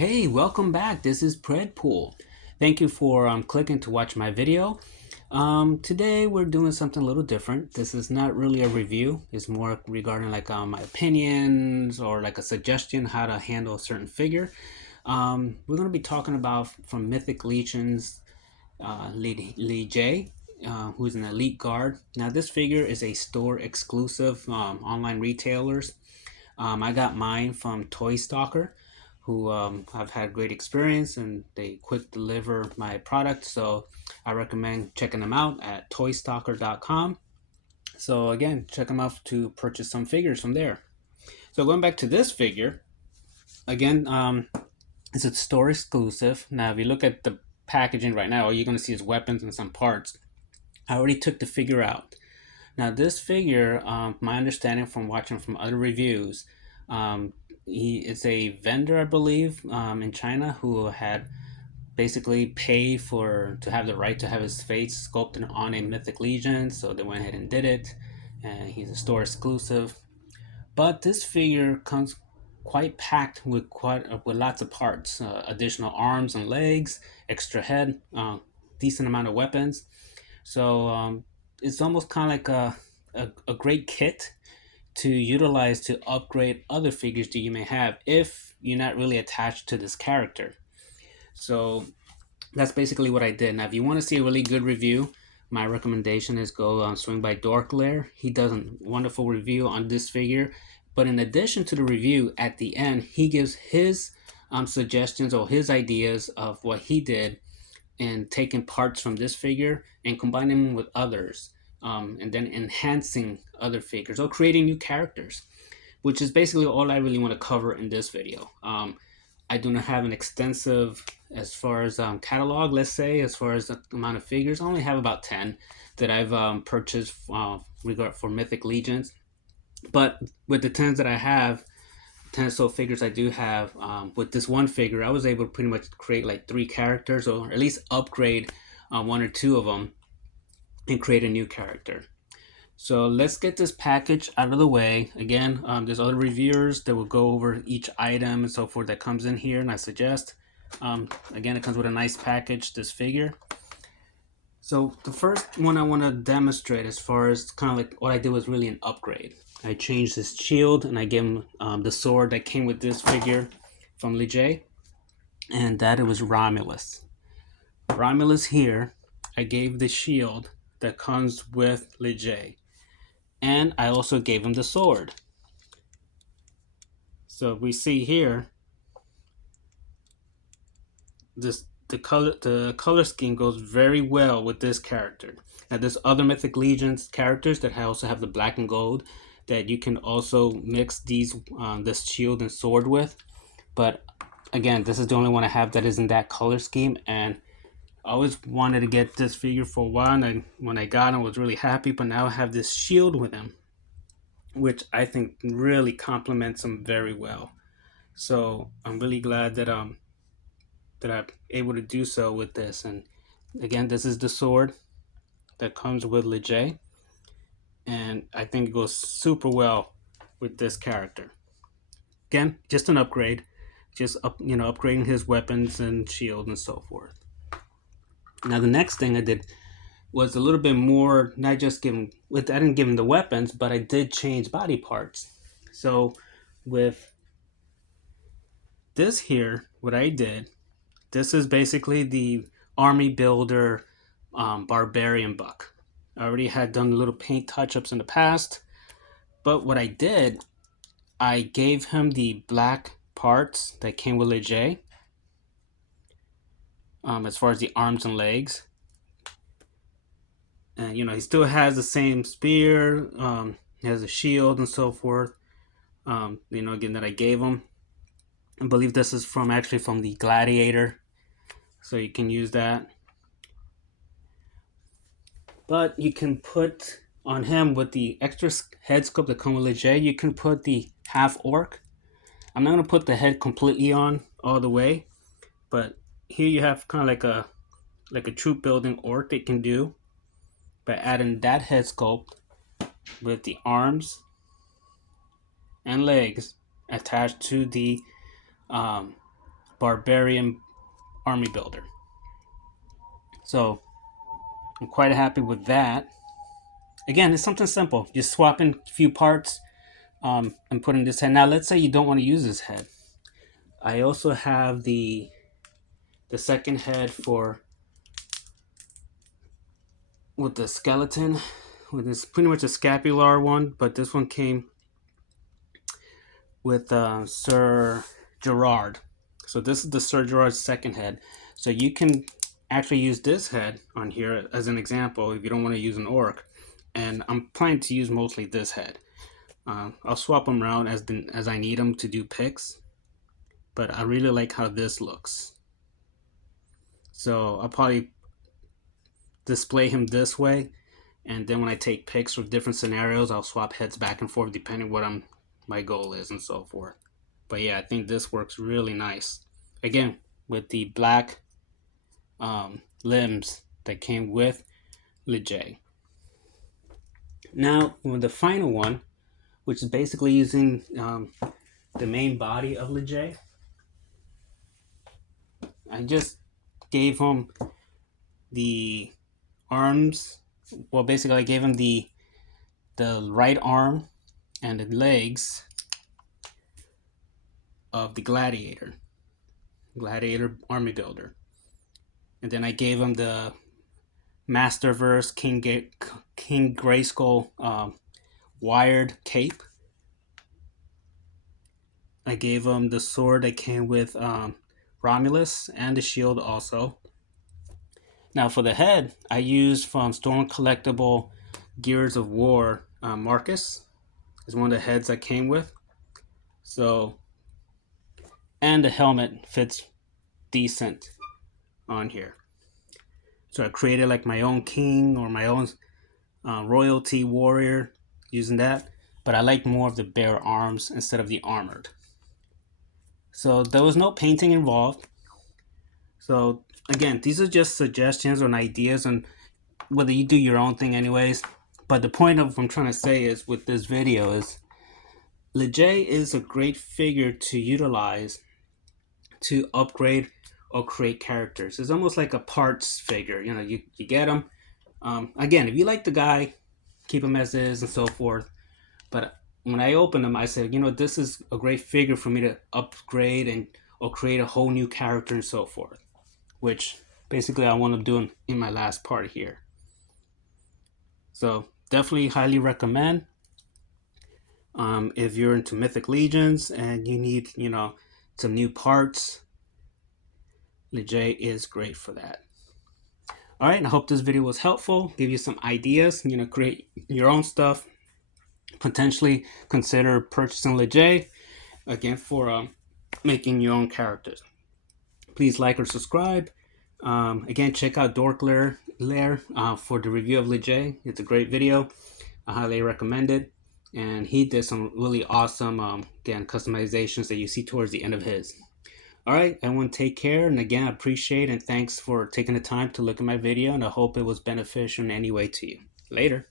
Hey, welcome back. This is Predpool. Thank you for clicking to watch my video. Today we're doing something a little different. This is not really a review. It's more regarding like my opinions or like a suggestion how to handle a certain figure. We're going to be talking about from Mythic Legions Lijae, who's an elite guard. Now this figure is a store exclusive online retailers. I got mine from Toy Stalker, who I've had great experience and they quick deliver my product. So I recommend checking them out at toystalker.com. So again, check them out to purchase some figures from there. So going back to this figure, again, it's a store exclusive. Now, if you look at the packaging right now, all you're going to see is weapons and some parts. I already took the figure out. Now, this figure, my understanding from watching from other reviews, he is a vendor, I believe, in China who had basically paid to have the right to have his face sculpted on a Mythic Legion, so they went ahead and did it. And he's a store exclusive. But this figure comes quite packed with lots of parts, additional arms and legs, extra head, decent amount of weapons. So it's almost kind of like a great kit to utilize to upgrade other figures that you may have if you're not really attached to this character. So that's basically what I did. Now, if you want to see a really good review, my recommendation is go swing by Dorklair. He does a wonderful review on this figure. But in addition to the review, at the end, he gives his suggestions or his ideas of what he did in taking parts from this figure and combining them with others, and then enhancing other figures or creating new characters, which is basically all I really want to cover in this video. I do not have an extensive, as far as catalog, let's say, as far as the amount of figures. I only have about 10 that I've purchased for Mythic Legions. But with the 10s that I have, 10 or so figures I do have, with this one figure, I was able to pretty much create like 3 characters, or at least upgrade 1 or 2 of them and create a new character. So let's get this package out of the way. Again, there's other reviewers that will go over each item and so forth that comes in here, and I suggest. Again, it comes with a nice package, this figure. So the first one I want to demonstrate, as far as kind of like what I did, was really an upgrade. I changed his shield and I gave him the sword that came with this figure from Lijae, and that it was Romulus. Romulus here, I gave the shield that comes with Lijae, and I also gave him the sword. So we see here, the color scheme goes very well with this character. Now there's other Mythic Legions characters that also have the black and gold that you can also mix this shield and sword with, but again, this is the only one I have that is in that color scheme, and I always wanted to get this figure for a while, and when I got him I was really happy. But now I have this shield with him, which I think really complements him very well. So I'm really glad that I'm able to do so with this. And again, this is the sword that comes with Lijae, and I think it goes super well with this character. Again, just an upgrade, just upgrading his weapons and shield and so forth. Now the next thing I did was a little bit more, not just I didn't give him the weapons, but I did change body parts. So with this here, what I did, this is basically the army builder barbarian buck. I already had done little paint touch-ups in the past, but what I did, I gave him the black parts that came with Lijae, as far as the arms and legs. And he still has the same spear, he has a shield and so forth, again, that I gave him. I believe this is actually from the Gladiator, so you can use that. But you can put on him, with the extra head sculpt that come with Lijae, you can put the half orc. I'm not going to put the head completely on all the way, but here you have kind of like a troop building orc that you can do by adding that head sculpt with the arms and legs attached to the barbarian army builder. So I'm quite happy with that. Again, it's something simple. Just swapping a few parts and putting this head. Now, let's say you don't want to use this head. I also have the second head for with the skeleton, with this pretty much a scapular one, but this one came with Sir Gerard. So this is the Sir Gerard's second head. So you can actually use this head on here as an example if you don't want to use an orc. And I'm planning to use mostly this head. I'll swap them around as I need them to do picks. But I really like how this looks. So I'll probably display him this way, and then when I take picks for different scenarios, I'll swap heads back and forth depending what my goal is and so forth. But yeah, I think this works really nice. Again, with the black limbs that came with Lijae. Now, with the final one, which is basically using the main body of Lijae, I just gave him the arms. Well, basically, I gave him the right arm and the legs of the gladiator army builder, and then I gave him the Masterverse King Grayskull wired cape. I gave him the sword that came with Romulus and the shield also. Now for the head, I used from Storm Collectible Gears of War Marcus is one of the heads I came with. So, and the helmet fits decent on here. So I created like my own king or my own royalty warrior using that. But I like more of the bare arms instead of the armored. So there was no painting involved. So again, these are just suggestions and ideas on whether you do your own thing anyways. But the point of what I'm trying to say is with this video is Lijae is a great figure to utilize to upgrade or create characters. It's almost like a parts figure. You know, you get them. Again, if you like the guy, keep him as is and so forth. But when I opened them, I said, you know, this is a great figure for me to upgrade or create a whole new character and so forth. Which basically I want to do in my last part here. So definitely highly recommend. If you're into Mythic Legions and you need, you know, some new parts, Lijae is great for that. All right, I hope this video was helpful, give you some ideas, you know, create your own stuff. Potentially consider purchasing Lijae again for making your own characters. Please like or subscribe. Again, check out Dork Lair for the review of Lijae. It's a great video. I highly recommend it. And he did some really awesome, again, customizations that you see towards the end of his. All right, everyone take care. And again, I appreciate and thanks for taking the time to look at my video. And I hope it was beneficial in any way to you. Later.